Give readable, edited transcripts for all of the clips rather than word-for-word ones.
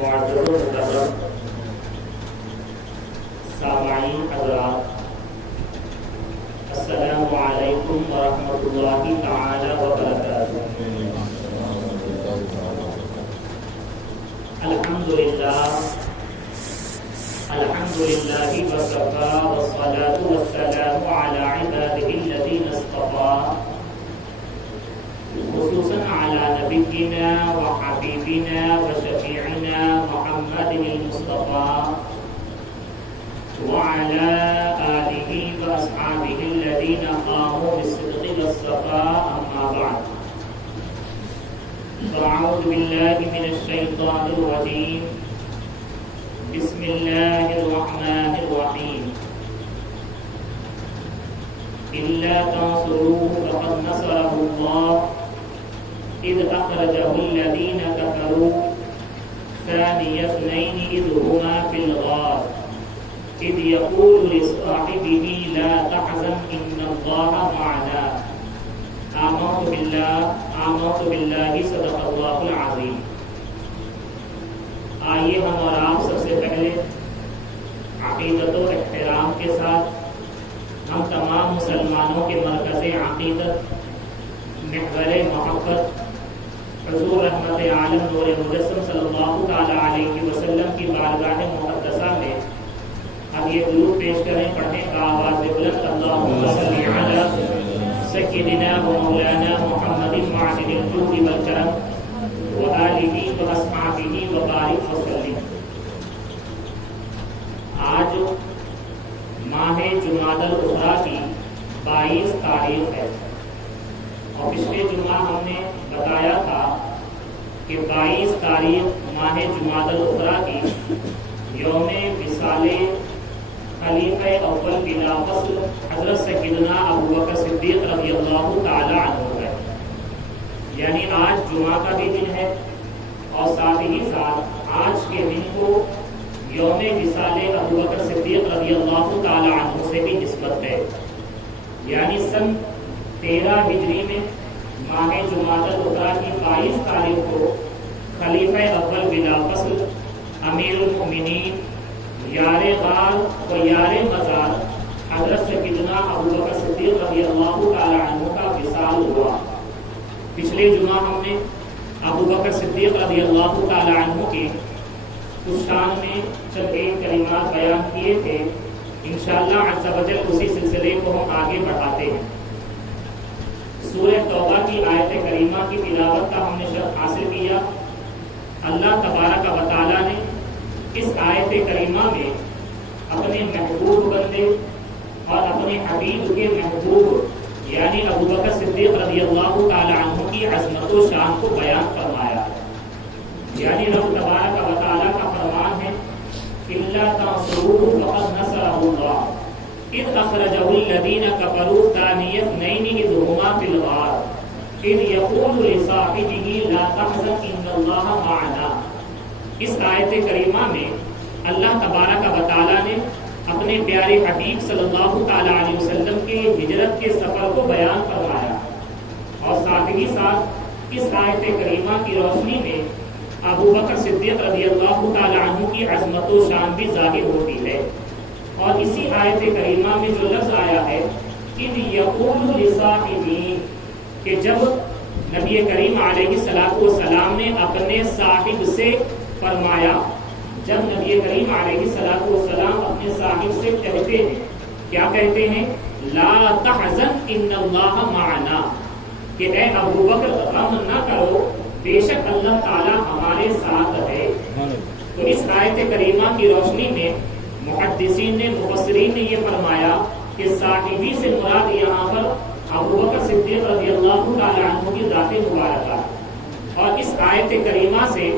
معزز و محترم سامعین حضرات، السلام علیکم ورحمۃ اللہ تعالی وبرکاتہ۔ الحمدللہ وکفیٰ والصلاة والسلام علی عبادہ الذین اصطفیٰ، خصوصاً علی نبینا وحبیبنا وشفیعنا محمد المصطفیٰ وعلى آلہ واصحابہ الذین قاموا بالصدق والصفاء، اما بعد فاعوذ باللہ من الشیطان الرجیم، بسم اللہ الرحمن الرحیم۔ إلا تنصروه فقد نصره الله إذ أخرجه الذين كفروا ثاني اثنين إذ هما في الغار إذ يقول لصاحبه لا تحزن إن الله معنا آمنت بالله صدق الله العظيم۔ آئیے ہم اور آپ سب سے پہلے عقیدت و احترام کے ساتھ ہم تمام مسلمانوں کے مرکز عقیدت، محور محبت، حضور رحمت عالم نور مجسم صلی اللہ تعالی علیہ وسلم کی بارگاہ مقدسہ میں اب یہ درود پیش کریں، پڑھنے کا آواز بلند، اللہم صلی علی سیدنا و مولانا محمد معدن الجود والکرم وآلہ واصحابہ وبارک وسلم۔ آج ماہ جمادی الاخری کی 22 تاریخ ہے، اور پچھلے جمعہ ہم نے بتایا تھا کہ 22 تاریخ ماہ جمادی الاخری کی یوم وصال خلیفہ اول بلا فصل حضرت سیدنا ابوبکر صدیق رضی اللہ تعالی عنہ ہے، یعنی آج جمعہ کا بھی دن ہے، اور ساتھ ہی ساتھ آج کے دن کو یوم وصال ابوبکر صدیق رضی اللہ تعالی عنہ سے بھی نسبت ہے، یعنی سن 13 ہجری میں ماہ جمادی الاخری کی 22 تاریخ کو خلیفہ اول بلا فصل امیر المؤمنین یار غار و یار مزار حضرت سیدنا ابوبکر صدیق رضی اللہ تعالی عنہ کا وصال ہوا۔ پچھلے جمعہ ہم نے ابوبکر صدیق رضی اللہ تعالی عنہ کے اس شان میں چند ایک کلمات بیان کیے تھے، انشاءاللہ عز و جل اسی سلسلے کو ہم آگے بڑھاتے ہیں۔ سورہ توبہ کی آیت کریمہ کی تلاوت کا ہم نے شرف حاصل کیا۔ اللہ تبارک و تعالی نے اس آیت کریمہ میں اپنے محبوب بندے اور اپنے حبیب کے محبوب یعنی ابوبکر صدیق رضی اللہ تعالی عنہ کی عظمت و شان کو بیان فرمایا، یعنی رب تبارک و تعالی کا فرمان ہے إِلَّا تَنْصُرُوهُ فَقَدْ نَصَرَهُ اللَّهُ إِذْ أَخْرَجَهُ الَّذِينَ كَفَرُوا ثَانِيَ اثْنَيْنِ إِذْ هُمَا فِي الْغَارِ إِذْ يَقُولُ لِصَاحِبِهِ لَا تَحْزَنْ إِنَّ اللَّهَ مَعَنَا۔ اس آیت کریمہ میں اللہ تبارک و تعالی نے اپنے پیارے حبیب صلی اللہ تعالی علیہ وسلم کے ہجرت کے سفر کو بیان فرمایا، اور ساتھ ہی ساتھ اس آیت کریمہ کی روشنی میں ابوبکر صدیق رضی اللہ تعالی عنہ کی عظمت و شان بھی ظاہر ہوتی ہے۔ اور اسی آیت کریمہ میں جو لفظ آیا ہے اِذْ یَقُولُ لِصَاحِبِهِ، کہ جب نبی کریم علیہ السلام نے اپنے صاحب سے فرمایا، جب نبی کریم علیہ السلام اپنے صاحب سے کہتے ہیں، کیا کہتے ہیں؟ لا تحزن ان اللہ معنا، کہ اے ابوبکر غم نہ کرو، بے شک اللہ تعالی ہمارے ساتھ ہے۔ تو اس آیت کریمہ کی روشنی میں محدثین نے، مفسرین نے یہ فرمایا کہ صاحبی سے مراد یہاں پر ابوبکر صدیق رضی اللہ تعالی عنہ کی ذات مبارکہ، اور اس آیت کریمہ سے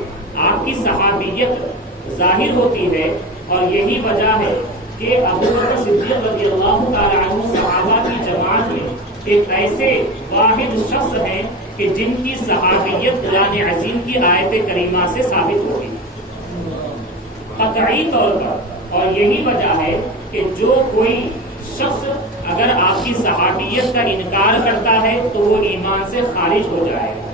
آپ کی صحابیت ظاہر ہوتی ہے، اور یہی وجہ ہے کہ ابوبکر صدیق رضی اللہ تعالی عنہ صحابہ کی جماعت میں ایک ایسے واحد شخص ہیں کہ جن کی صحابیت قرآن عظیم کی آیت کریمہ سے ثابت ہوگی قطعی طور پر۔ اور یہی وجہ ہے کہ جو کوئی شخص اگر آپ کی صحابیت کا انکار کرتا ہے تو وہ ایمان سے خارج ہو جائے گا،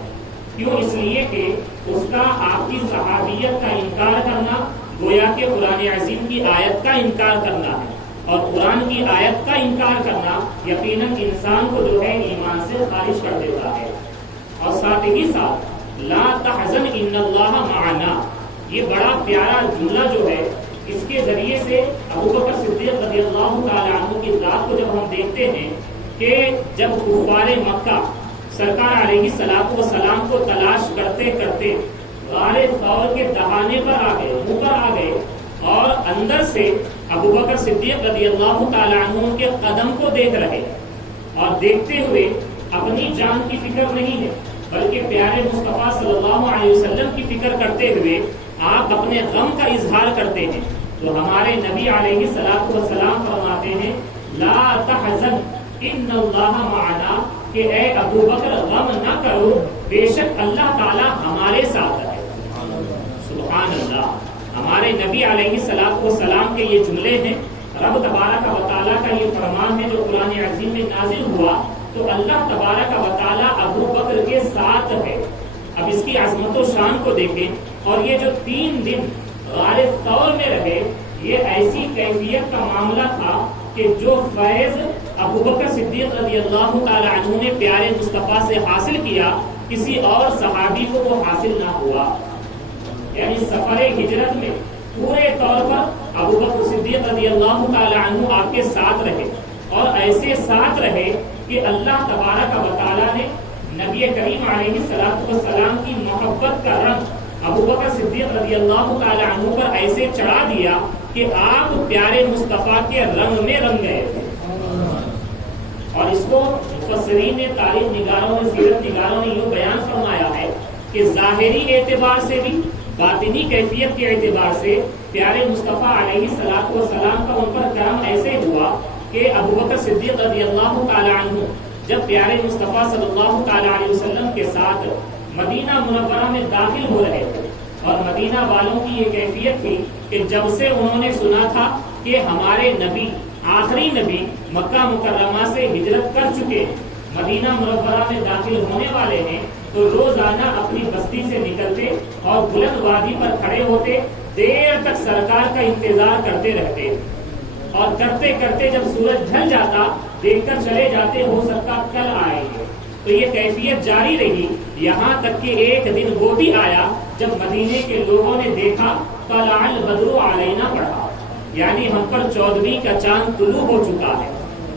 کیوں؟ اس لیے کہ اس کا آپ کی صحابیت کا انکار کرنا گویا کہ قرآن عظیم کی آیت کا انکار کرنا ہے، اور قرآن کی آیت کا انکار کرنا یقیناً انسان کو جو ہے ایمان سے خارج کر دیتا ہے۔ اور ساتھ ہی ساتھ لا تحزن ان اللہ معنا، یہ بڑا پیارا جملہ جو ہے، اس کے ذریعے سے ابوبکر صدیق رضی اللہ تعالی عنہ کی ذات کو جب ہم دیکھتے ہیں کہ جب کفار مکہ سرکار علیہ الصلوۃ والسلام کو تلاش کرتے کرتے غار ثور کے دہانے پر آ گئے، منہ پر آ گئے، اور اندر سے ابوبکر صدیق رضی اللہ تعالی عنہ کے قدم کو دیکھ رہے، اور دیکھتے ہوئے اپنی جان کی فکر نہیں ہے بلکہ پیارے مصطفیٰ صلی اللہ علیہ وسلم کی فکر کرتے ہوئے آپ اپنے غم کا اظہار کرتے ہیں۔ تو ہمارے نبی علیہ الصلوۃ والسلام فرماتے ہیں لا تحزن ان اللہ معنا، کہ اے ابو بکر غم نہ کرو، بے شک اللہ تعالی ہمارے ساتھ ہے۔ سبحان اللہ، ہمارے نبی علیہ الصلوۃ والسلام کے یہ جملے ہیں، رب تبارک و تعالیٰ کا یہ فرمان ہے جو قرآن عظیم میں نازل ہوا، تو اللہ تبارک و تعالیٰ ابو بکر کے ساتھ ہے۔ اب اس کی عظمت و شان کو دیکھیں، اور یہ جو 3 دن غار ثور میں رہے، یہ ایسی کیفیت کا معاملہ تھا کہ جو فیض ابو بکر صدیق رضی اللہ تعالی عنہ نے پیارے مصطفیٰ سے حاصل کیا، کسی اور صحابی کو وہ حاصل نہ ہوا۔ یعنی سفر ہجرت میں پورے طور پر ابو بکر صدیق رضی اللہ تعالی عنہ آپ کے ساتھ رہے، اور ایسے ساتھ رہے کہ اللہ تبارک و تعالیٰ نے نبی کریم علیہ الصلوۃ والسلام کی محبت کا رنگ ابو بکر صدیق رضی اللہ تعالی عنہ پر ایسے چڑھا دیا کہ آپ پیارے مصطفیٰ کے رنگ میں رنگ گئے تھے۔ اور اس کو مفسرین نے، تاریخ نگاروں نے، سیرت نگاروں نے یوں بیان فرمایا ہے کہ ظاہری اعتبار سے بھی، باطنی کیفیت کے اعتبار سے پیارے مصطفیٰ علیہ الصلوۃ والسلام کا ان پر کرم ایسے ہوا کہ ابو بکر صدیق رضی اللہ تعالی عنہ جب پیارے مصطفیٰ صلی اللہ تعالی علیہ وسلم کے ساتھ مدینہ منورہ میں داخل ہو رہے تھے، اور مدینہ والوں کی یہ کیفیت تھی کہ جب سے انہوں نے سنا تھا کہ ہمارے نبی، آخری نبی مکہ مکرمہ سے ہجرت کر چکے، مدینہ منورہ میں داخل ہونے والے ہیں، تو روزانہ اپنی بستی سے نکلتے اور بلند وادی پر کھڑے ہوتے، دیر تک سرکار کا انتظار کرتے رہتے، اور کرتے کرتے جب سورج ڈھل جاتا دیکھ کر چلے جاتے، ہو سکتا کل آئیں گے۔ تو یہ کیفیت جاری رہی، یہاں تک کہ ایک دن وہ بھی آیا جب مدینے کے لوگوں نے دیکھا طلع البدر علینا پڑھا، یعنی ہم پر 14ویں کا چاند طلوع ہو چکا ہے۔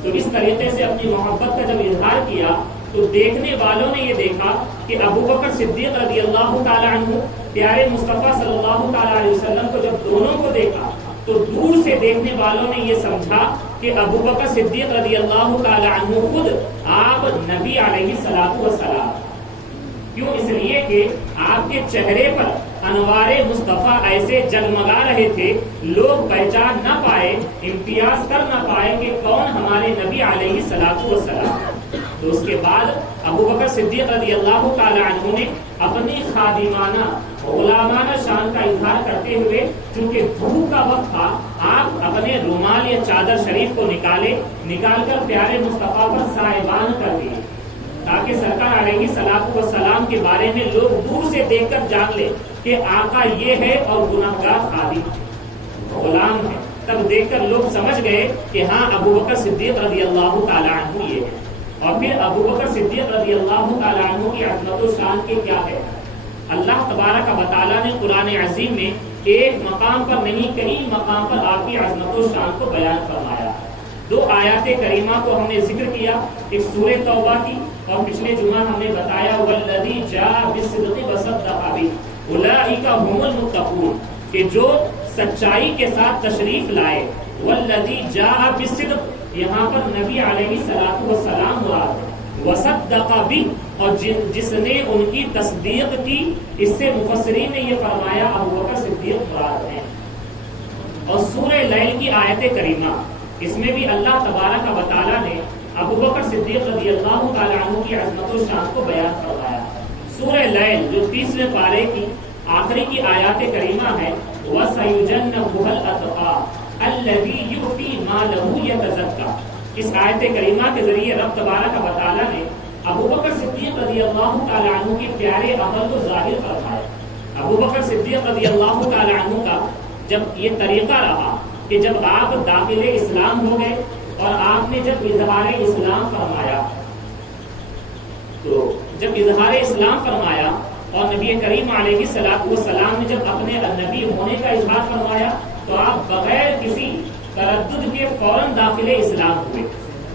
تو اس طریقے سے اپنی محبت کا جب اظہار کیا تو دیکھنے والوں نے یہ دیکھا کہ ابو بکر صدیق رضی اللہ تعالی عنہ پیارے مصطفیٰ صلی اللہ تعالی علیہ وسلم کو جب دونوں کو دیکھا تو دور سے دیکھنے والوں نے یہ سمجھا کہ ابو بکر صدیق رضی اللہ تعالی عنہ خود آپ نبی علیہ الصلوۃ والسلام۔ کیوں؟ اس لیے کہ آپ کے چہرے پر انوار مصطفیٰ ایسے جگمگا رہے تھے، لوگ پہچان نہ پائے، امتیاز کر نہ پائے کہ کون ہمارے نبی علیہ الصلوۃ والسلام۔ تو اس کے بعد ابو بکر صدیق رضی اللہ تعالی عنہ نے اپنی خادمانہ غلامانہ شان کا اظہار کرتے ہوئے، چونکہ دھوپ کا وقت تھا، آپ اپنے رومال یا چادر شریف کو نکال کر پیارے مصطفیٰ پر سائبان کر دیے، تاکہ سرکار علیہ الصلوۃ والسلام کے بارے میں لوگ دور سے دیکھ کر جان لے کہ آقا یہ ہے اور گنہگار خادم غلام ہے۔ تب دیکھ کر لوگ سمجھ گئے کہ ہاں ابو بکر صدیق رضی اللہ تعالی عنہ یہ ہے۔ اور پھر ابو بکر صدیق رضی اللہ تعالی عنہ کی عظمت و شان کے کیا ہے؟ اللہ تبارک و تعالیٰ نے قرآن عظیم میں ایک مقام پر نہیں، کئی مقام پر آپ کی عظمت و شان کو بیان فرمایا۔ 2 آیات کریمہ کو ہم نے ذکر کیا، ایک سورہ توبہ کی، اور پچھلے جمعہ ہم نے بتایا والذی جاء بالصدق وصدق بہ اولئک هم المتقون، کہ جو سچائی کے ساتھ تشریف لائے، والذی جاء بالصدق یہاں پر نبی علیہ الصلوۃ والسلام مراد ہے، وصدق بہ اور جس نے ان کی تصدیق کی، اس سے مفسرین نے یہ فرمایا ابو بکر صدیق مراد ہیں۔ اور سورہ لیل کی آیت کریمہ، اس میں بھی اللہ تبارک و تعالیٰ نے ابو بکر صدیق رضی اللہ تعالی عنہ کی عظمت و شان کو بیان فرمایا۔ سورہ لیل جو 30ویں پارے کی آخری کی آیات کریمہ ہے، وَسَيُجَنَّبُهَا الْأَتْقَى الَّذِي يُؤْتِي مَالَهُ يَتَزَكَّى، اس آیت کریمہ کے ذریعے رب تبارک و تعالیٰ نے ابو بکر صدیق رضی اللہ تعالیٰ عنہ کے پیارے عمل کو ظاہر فرمایا. ابو بکر صدیق رضی اللہ تعالیٰ عنہ کا جب یہ طریقہ رہا کہ جب آپ داخل اسلام ہو گئے اور آپ نے جب اظہار اسلام فرمایا، تو جب اظہار اسلام فرمایا اور نبی کریم علیہ السلام نے جب اپنے نبی ہونے کا اظہار فرمایا، تو آپ بغیر کسی تردد کے فوراً داخل اسلام ہوئے.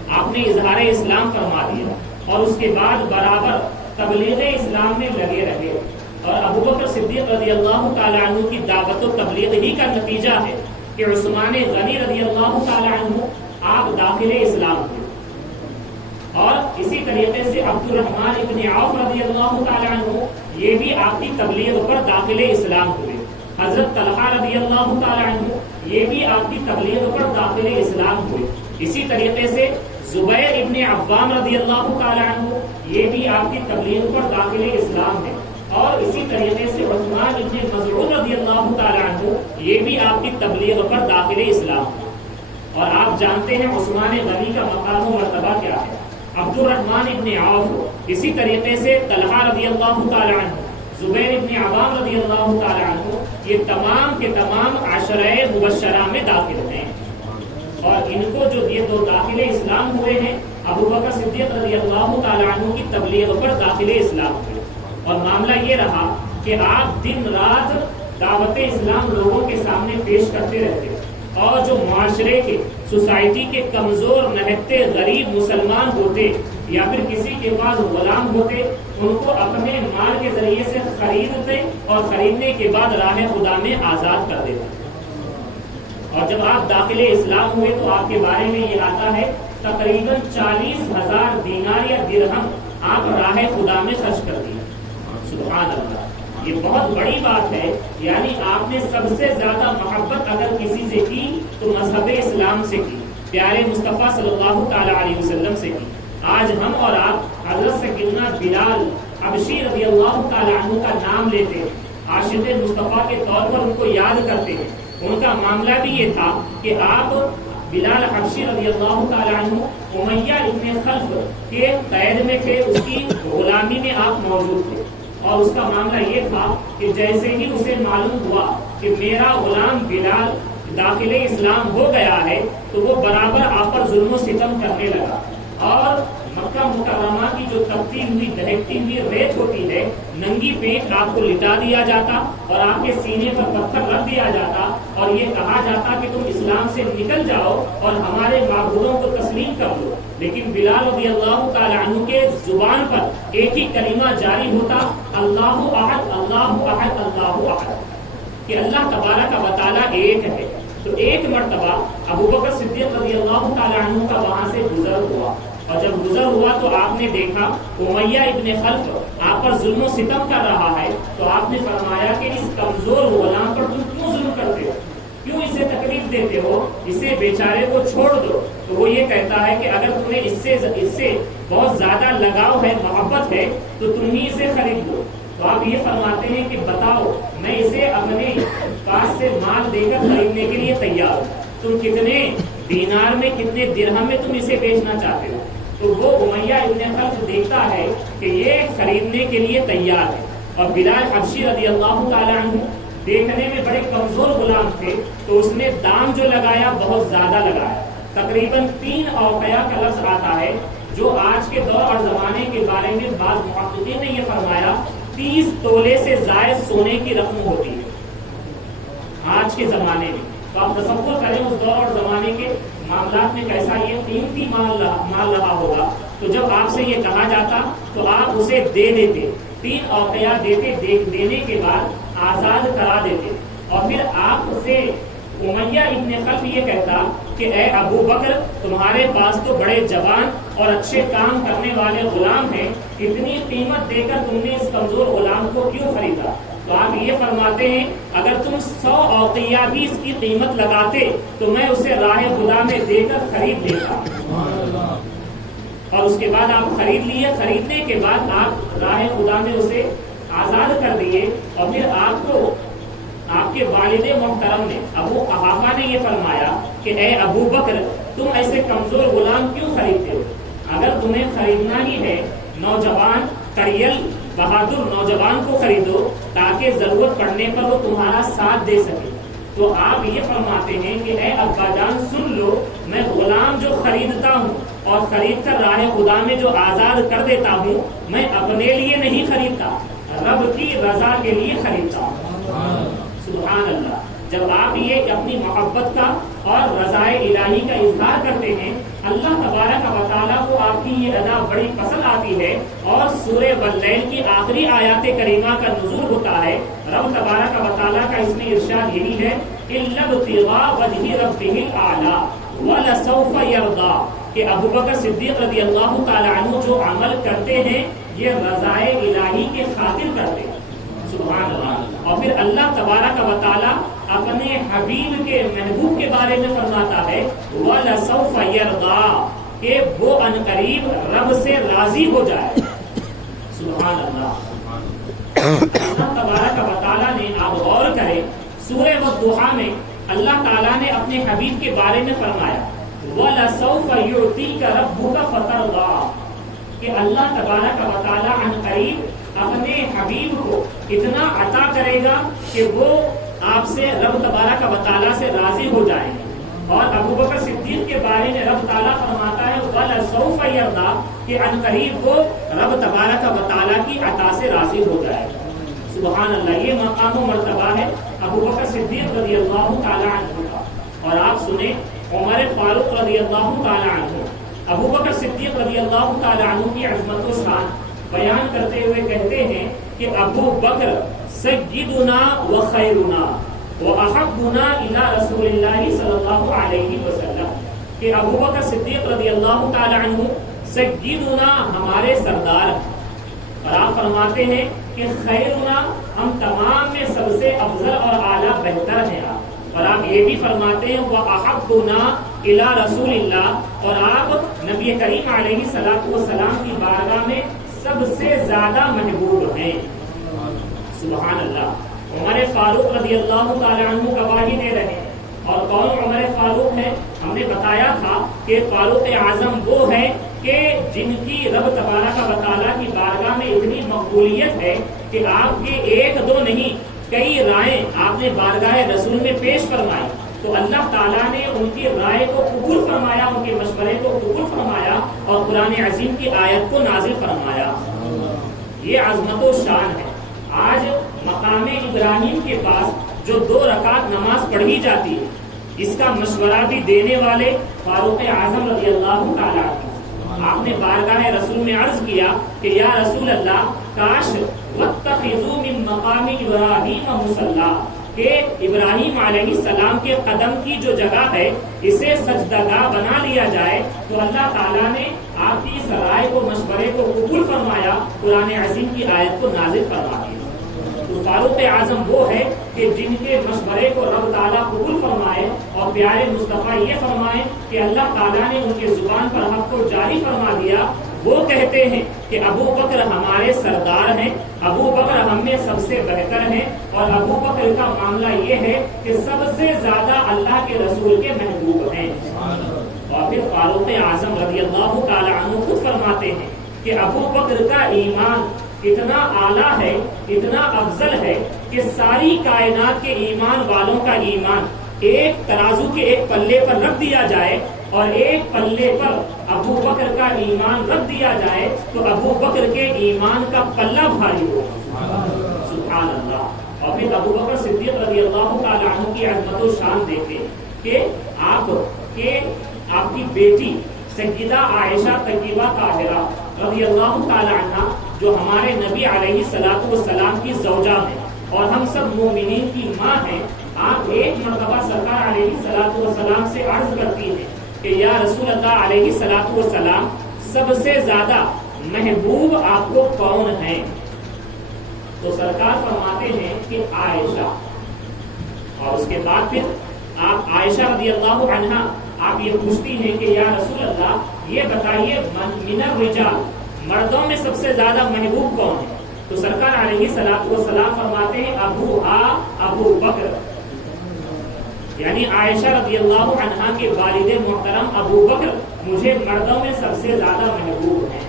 آپ نے اظہار اسلام فرما دیا اور اس کے بعد برابر تبلیغ اسلام میں لگے رہے. اور ابو بکر صدیق رضی اللہ تعالیٰ عنہ کی دعوت و تبلیغ ہی کا نتیجہ ہے کہ عثمان غنی رضی اللہ تعالیٰ عنہ آپ داخل اسلام ہوئے. اور اسی طریقے سے عبد الرحمن ابن عوف رضی اللہ تعالیٰ عنہ یہ بھی آپ کی تبلیغ پر داخل اسلام ہوئے. حضرت طلحہ رضی اللہ تعالیٰ عنہ یہ بھی آپ کی تبلیغ پر داخل اسلام ہوئے. اسی طریقے سے زبیر ابن عوام رضی اللہ تعالیٰ عنہ یہ بھی آپ کی تبلیغ پر داخل اسلام ہے. اور اسی طریقے سے عثمان ابن مسعود رضی اللہ تعالیٰ عنہ یہ بھی آپ کی تبلیغ پر داخل اسلام ہے. اور آپ جانتے ہیں عثمان غنی کا مقام و مرتبہ کیا ہے. عبد الرحمن ابن عوف، اسی طریقے سے طلحہ رضی اللہ تعالیٰ عنہ، زبیر ابن عوام رضی اللہ تعالیٰ عنہ، یہ تمام کے تمام عشرہ مبشرہ میں داخل ہیں. اور ان کو جو یہ دو داخل اسلام ہوئے ہیں، ابو بکر صدیق رضی اللہ تعالیٰ عنہ کی تبلیغ پر داخل اسلام ہوئے. اور معاملہ یہ رہا کہ آپ دن رات دعوت اسلام لوگوں کے سامنے پیش کرتے رہتے، اور جو معاشرے کے سوسائٹی کے کمزور نہتے غریب مسلمان ہوتے یا پھر کسی کے پاس غلام ہوتے، ان کو اپنے مال کے ذریعے سے خریدتے اور خریدنے کے بعد راہ خدا میں آزاد کر دیتے. اور جب آپ داخل اسلام ہوئے تو آپ کے بارے میں یہ آتا ہے تقریباً 40,000 دینار یا درہم آپ راہ خدا میں خرچ کر دیے. سبحان اللہ، یہ بہت بڑی بات ہے. یعنی آپ نے سب سے زیادہ محبت اگر کسی سے کی تو مذہب اسلام سے کی، پیارے مصطفیٰ صلی اللہ تعالیٰ علیہ وسلم سے کی. آج ہم اور آپ حضرت سیدنا بلال حبشی رضی اللہ تعالیٰ عنہ کا نام لیتے ہیں، عاشق مصطفیٰ کے طور پر ان کو یاد کرتے ہیں. ان کا معاملہ بھی یہ تھا کہ آپ بلال حبشی رضی اللہ تعالیٰ عنہ امیہ ابن خلف کے قید میں تھے، اس کی غلامی میں آپ موجود تھے. اور اس کا معاملہ یہ تھا کہ جیسے ہی اسے معلوم ہوا کہ میرا غلام بلال داخل اسلام ہو گیا ہے، تو وہ برابر آپ پر ظلم و ستم کرنے لگا. اور مکہ مکرمہ کی جو تپتی ہوئی دہکتی ہوئی ریت ہوتی ہے، ننگی پیٹ آپ کو لٹا دیا جاتا اور آپ کے سینے پر پتھر رکھ دیا جاتا اور یہ کہا جاتا کہ تم اسلام سے نکل جاؤ اور ہمارے معبودوں کو تسلیم کر لو. لیکن بلال رضی اللہ تعالیٰ عنہ کے زبان پر ایک ہی کلمہ جاری ہوتا، اللہ احد اللہ احد اللہ احد، کہ اللہ تبارک و تعالیٰ ایک ہے. تو ایک مرتبہ ابو بکر صدیق رضی اللہ تعالیٰ عنہ کا وہاں سے گزر ہوا، اور جب گزر ہوا تو آپ نے دیکھا امیہ ابن خلف آپ پر ظلم و ستم کر رہا ہے. تو آپ نے فرمایا کہ اس کمزور غلام پر تم کیوں ظلم کرتے ہو، کیوں اسے تکلیف دیتے ہو، اسے بیچارے کو چھوڑ دو. تو وہ یہ کہتا ہے کہ اگر تمہیں اس سے بہت زیادہ لگاؤ ہے، محبت ہے، تو تم ہی اسے خرید لو. تو آپ یہ فرماتے ہیں کہ بتاؤ میں اسے اپنے پاس سے مال دے کر خریدنے کے لیے تیار ہوں، تم کتنے دینار میں کتنے درہم میں تم اسے بیچنا چاہتے ہو. تو وہ امیہ ابن خلف دیکھتا ہے کہ یہ خریدنے کے لیے تیار ہے. اور بلال حبشی رضی اللہ تعالیٰ عنہ دیکھنے میں بڑے کمزور غلام تھے، تو اس نے دام جو لگایا بہت زیادہ لگایا. تقریباً 3 اوقیہ کا لفظ آتا ہے، جو آج کے دور اور زمانے کے بارے میں بعض محققین نے یہ فرمایا 30 تولے سے زائد سونے کی رقم ہوتی ہے آج کے زمانے میں. تو آپ تصور کریں اس دور اور زمانے کے معاملات میں کیسا یہ قیمتی مال رہا ہوگا. تو جب آپ سے یہ کہا جاتا تو آپ اسے دے دیتے، 3 اوقیہ دینے کے بعد آزاد کرا دیتے. اور پھر آپ سے امیہ ابن خلف یہ کہتا کہ اے ابو بکر، تمہارے پاس تو بڑے جوان اور اچھے کام کرنے والے غلام ہیں، اتنی قیمت دے کر تم نے اس کمزور غلام کو کیوں خریدا؟ تو آپ یہ فرماتے ہیں اگر تم 100 اوقیہ بھی اس کی قیمت لگاتے تو میں اسے راہ خدا میں دے کر خرید لیتا. اور اس کے بعد آپ خرید لیے، خریدنے کے بعد آپ راہ خدا میں اسے آزاد کر دیے. اور پھر آپ کو آپ کے والد محترم نے ابو قحافہ نے یہ فرمایا کہ اے ابو بکر، تم ایسے کمزور غلام کیوں خریدتے ہو؟ اگر تمہیں خریدنا ہی ہے نوجوان کریل بہادر نوجوان کو خریدو تاکہ ضرورت پڑنے پر وہ تمہارا ساتھ دے سکے. تو آپ یہ فرماتے ہیں کہ اے ابا جان سن لو، میں غلام جو خریدتا ہوں اور خرید کر راہ خدا میں جو آزاد کر دیتا ہوں، میں اپنے لیے نہیں خریدتا، رب کی رضا کے لیے خریدتا ہوں. سبحان اللہ. جب آپ یہ اپنی محبت کا اور رضائے الہی کا اظہار کرتے ہیں، اللہ تبارک و تعالیٰ کو آپ کی یہ ادا بڑی پسند آتی ہے اور سورہ واللیل کی آخری آیات کریمہ کا نزول ہوتا ہے. رب تبارک و تعالیٰ کا اس میں ارشاد یہی ہے إِلَّا ابْتِغَاءَ وَجْهِ رَبِّهِ الْأَعْلَىٰ وَلَسَوْفَ يَرْضَىٰ کہ ابو بکر صدیق رضی اللہ تعالیٰ عنہ جو عمل کرتے ہیں یہ رضائے الہی کے خاطر کرتے ہیں. سبحان اللہ. اور پھر اللہ تبارک و تعالیٰ اپنے حبیب کے محبوب کے بارے میں فرماتا ہے وَلَسَوْفَ يَرْضَىٰ کہ وہ عنقریب رب سے راضی ہو جائے. سبحان اللہ. اللہ تبارک و تعالیٰ نے، آپ غور کریں، سورہ والضحیٰ میں اللہ تعالیٰ نے اپنے حبیب کے بارے میں فرمایا وَلَسَوْفَ يُعْطِيكَ رَبُّكَ فَتَرْضَىٰ کہ اللہ تبارک و تعالیٰ عنقریب اپنے حبیب کو اتنا عطا کرے گا کہ وہ آپ سے، رب تبارک و تعالیٰ سے راضی ہو جائیں گے. اور ابو بکر صدیق کے بارے میں رب تعالیٰ فرماتا ہے وَلَسَوْفَ يَرْضَىٰ کہ عنقریب وہ رب تبارک و تعالیٰ کی عطا سے راضی ہو جائے گا. سبحان اللہ. یہ مقام و مرتبہ ہے ابو بکر صدیق رضی اللہ تعالیٰ عنہ کا. اور آپ سنیں عمر فاروق رضی اللہ تعالیٰ عنہ، ابو بکر صدیق رضی اللہ تعالیٰ عنہ کی عظمت و شان بیان کرتے ہوئے کہتے ہیں کہ ابو بکر سیدنا و خیرنا و احبنا الی رسول اللہ صلی اللہ علیہ وسلم کہ ابو بکر صدیق رضی اللہ تعالیٰ عنہ سیدنا ہمارے سردار، اور آپ فرماتے ہیں کہ خیرنا ہم تمام میں سب سے افضل اور اعلیٰ بہتر ہیں آپ. اور آپ یہ بھی فرماتے ہیں وَأَحَبُّنَا إِلَىٰ رَسُولِ اللَّهِ اور آپ نبی کریم علیہ السلام کی بارگاہ میں سب سے زیادہ محبوب ہیں. سبحان اللہ. عمر فاروق رضی اللہ تعالی عنہ گواہی دے رہے ہیں. اور کون عمر فاروق ہے؟ ہم نے بتایا تھا کہ فاروق اعظم وہ ہے کہ جن کی رب تبارک و تعالیٰ کی بارگاہ میں اتنی مقبولیت ہے کہ آپ کے ایک دو نہیں کئی رائے آپ نے بارگاہ رسول میں پیش فرمائی تو اللہ تعالیٰ نے ان کی رائے کو قبول فرمایا، ان کے مشورے کو قبول فرمایا اور قرآن عظیم کی آیت کو نازل فرمایا. یہ عظمت و شان ہے. آج مقام ابراہیم کے پاس جو 2 رکعت نماز پڑھی جاتی ہے، اس کا مشورہ بھی دینے والے فاروق اعظم رضی اللہ تعالیٰ عنہ. آپ نے بارگاہ رسول میں عرض کیا کہ یا رسول اللہ کاش واتخذوا من مقام ابراہیم مصلی کہ ابراہیم علیہ السلام کے قدم کی جو جگہ ہے اسے سجدگاہ بنا لیا جائے. تو اللہ تعالیٰ نے آپ کی اس رائے کو، مشورے کو قبول فرمایا، قرآن عظیم کی آیت کو نازل فرما دیا. تو فاروق اعظم وہ ہے کہ جن کے مشورے کو رب تعالیٰ قبول فرمائے اور پیارے مصطفیٰ یہ فرمائے کہ اللہ تعالیٰ نے ان کے زبان پر حق کو جاری فرما دیا. وہ کہتے ہیں کہ ابو بکر ہمارے سردار ہیں، ابو بکر ہم میں سب سے بہتر ہیں، اور ابو بکر کا معاملہ یہ ہے کہ سب سے زیادہ اللہ کے رسول کے محبوب ہیں. اور پھر فاروق اعظم رضی اللہ تعالیٰ عنہ خود فرماتے ہیں کہ ابو بکر کا ایمان اتنا اعلیٰ ہے، اتنا افضل ہے کہ ساری کائنات کے ایمان والوں کا ایمان ایک ترازو کے ایک پلے پر رکھ دیا جائے اور ایک پلے پر ابو بکر کا ایمان رکھ دیا جائے تو ابو بکر کے ایمان کا پلہ بھاری ہوگا. سبحان اللہ. اور پھر ابو بکر صدیق رضی اللہ تعالیٰ عنہ کی عظمت و شان دیکھیں کہ آپ کی بیٹی سیدہ عائشہ طیبہ طاہرہ رضی اللہ تعالیٰ عنہ جو ہمارے نبی علیہ السلام کی زوجہ ہیں اور ہم سب مومنین کی ماں ہیں. آپ ایک مرتبہ سرکار علیہ السلام سے عرض کرتی ہیں کہ یا رسول اللہ علیہ السلام سب سے زیادہ محبوب آپ کو کون ہیں؟ تو سرکار فرماتے ہیں کہ عائشہ. اور اس کے بعد پھر آپ عائشہ رضی اللہ عنہا آپ یہ پوچھتی ہیں کہ یا رسول اللہ یہ بتائیے من الرجال مردوں میں سب سے زیادہ محبوب کون ہے؟ تو سرکار علیہ السلام فرماتے ہیں ابو بکر، یعنی عائشہ رضی اللہ عنہا کے والد محترم ابو بکر مجھے مردوں میں سب سے زیادہ محبوب ہیں.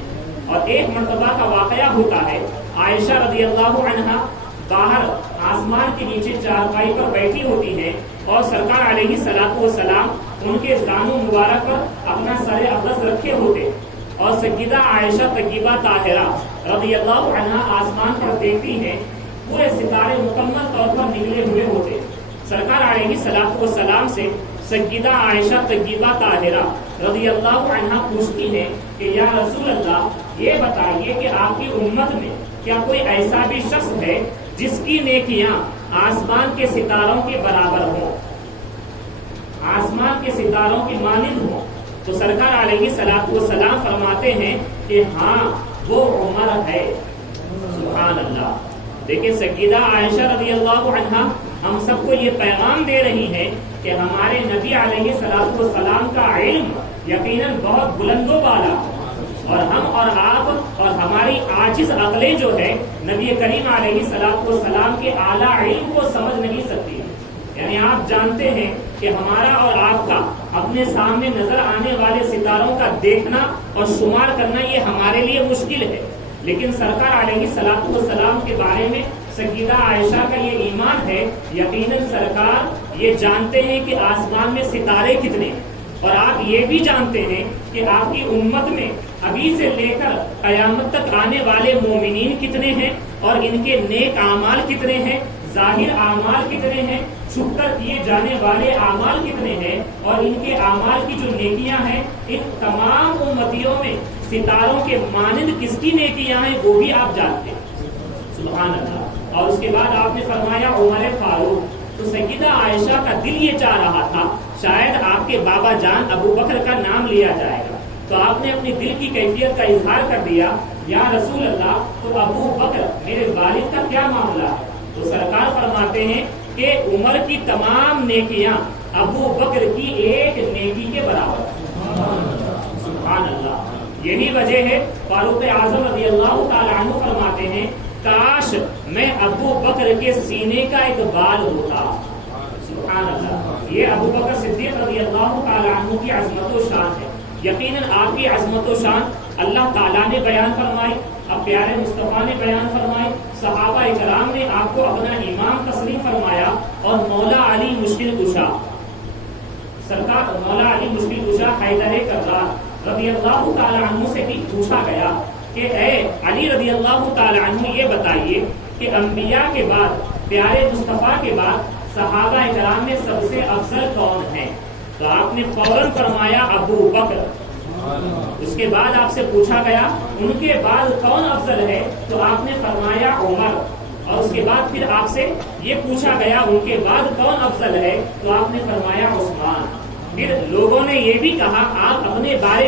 اور ایک مرتبہ کا واقعہ ہوتا ہے، عائشہ رضی اللہ عنہا باہر آسمان کے نیچے چارپائی پر بیٹھی ہوتی ہیں اور سرکار علیہ الصلوۃ والسلام ان کے زانو مبارک پر اپنا سر اقدس رکھے ہوتے، اور سیدہ عائشہ طیبہ طاہرہ رضی اللہ عنہا آسمان پر دیکھتی ہیں، پورے ستارے مکمل طور پر نکلے ہوئے ہوتے۔ سرکار علیہ الصلوۃ والسلام سے سیدہ عائشہ طیبہ طاہرہ رضی اللہ عنہا پوچھتی ہیں کہ یا رسول اللہ، یہ بتائیے کہ آپ کی امت میں کیا کوئی ایسا بھی شخص ہے جس کی نیکیاں آسمان کے ستاروں کے برابر ہوں، آسمان کے ستاروں کی مانند ہوں؟ تو سرکار علیہ الصلوۃ والسلام فرماتے ہیں کہ ہاں، وہ عمر ہے۔ سبحان اللہ! دیکھیں، سیدہ عائشہ رضی اللہ عنہا ہم سب کو یہ پیغام دے رہی ہیں کہ ہمارے نبی علیہ الصلوۃ والسلام کا علم یقیناً بہت بلند و بالا، اور ہم اور آپ اور ہماری عاجز عقلیں جو ہے نبی کریم علیہ الصلوۃ والسلام کے اعلیٰ علم کو سمجھ نہیں سکتی۔ یعنی آپ جانتے ہیں کہ ہمارا اور آپ کا اپنے سامنے نظر آنے والے ستاروں کا دیکھنا اور شمار کرنا یہ ہمارے لیے مشکل ہے، لیکن سرکار علیہ الصلوۃ والسلام کے بارے میں سیدہ عائشہ کا یہ ایمان ہے، یقیناً سرکار یہ جانتے ہیں کہ آسمان میں ستارے کتنے ہیں، اور آپ یہ بھی جانتے ہیں کہ آپ کی امت میں ابھی سے لے کر قیامت تک آنے والے مومنین کتنے ہیں، اور ان کے نیک اعمال کتنے ہیں، ظاہر اعمال کتنے ہیں، چھپ کر کیے جانے والے اعمال کتنے ہیں، اور ان کے اعمال کی جو نیکیاں ہیں، ان تمام امتیوں میں ستاروں کے مانند کس کی نیکیاں ہیں وہ بھی آپ جانتے ہیں۔ سبحان اللہ! اور اس کے بعد آپ نے فرمایا عمر فاروق، تو سیدہ عائشہ کا دل یہ چاہ رہا تھا شاید آپ کے بابا جان ابو بکر کا نام لیا جائے گا، تو آپ نے اپنی دل کی کیفیت کا اظہار کر دیا، یا رسول اللہ، تو ابو بکر میرے والد کا کیا معاملہ ہے؟ تو سرکار فرماتے ہیں کہ عمر کی تمام نیکیاں ابو بکر کی ایک نیکی کے برابر۔ سبحان اللہ! یہی وجہ ہے فاروق اعظم رضی اللہ تعالیٰ عنہ فرماتے ہیں، کاش میں ابو بکر کے سینے کا ایک بال ہوتا۔ سبحان اللہ! یہ ابو بکر صدیق رضی اللہ تعالیٰ عنہ کی عظمت و شان ہے۔ یقیناً آپ کی عظمت و شان اللہ تعالیٰ نے بیان فرمائی، اب پیارے مصطفیٰ نے بیان فرمائی، صحابہ اکرام نے آپ کو اپنا امام تسلیم فرمایا، اور مولا علی مشکل کشا، سرکار مولا علی مشکل کشا حیدر کرار رضی اللہ تعالیٰ عنہ سے بھی پوچھا گیا کہ اے علی رضی اللہ تعالیٰ عنہ، یہ بتائیے کہ انبیاء کے بعد، پیارے مصطفیٰ کے بعد صحابہ اکرام میں سب سے افضل کون ہیں؟ تو آپ نے فوراً فرمایا ابو بکر۔ اس کے بعد آپ سے پوچھا گیا ان کے بعد کون افضل ہے؟ تو آپ نے فرمایا عمر۔ اور اس کے بعد پھر آپ سے یہ پوچھا گیا ان کے بعد کون افضل ہے؟ تو آپ نے فرمایا عثمان۔ پھر لوگوں نے یہ بھی کہا آپ اپنے بارے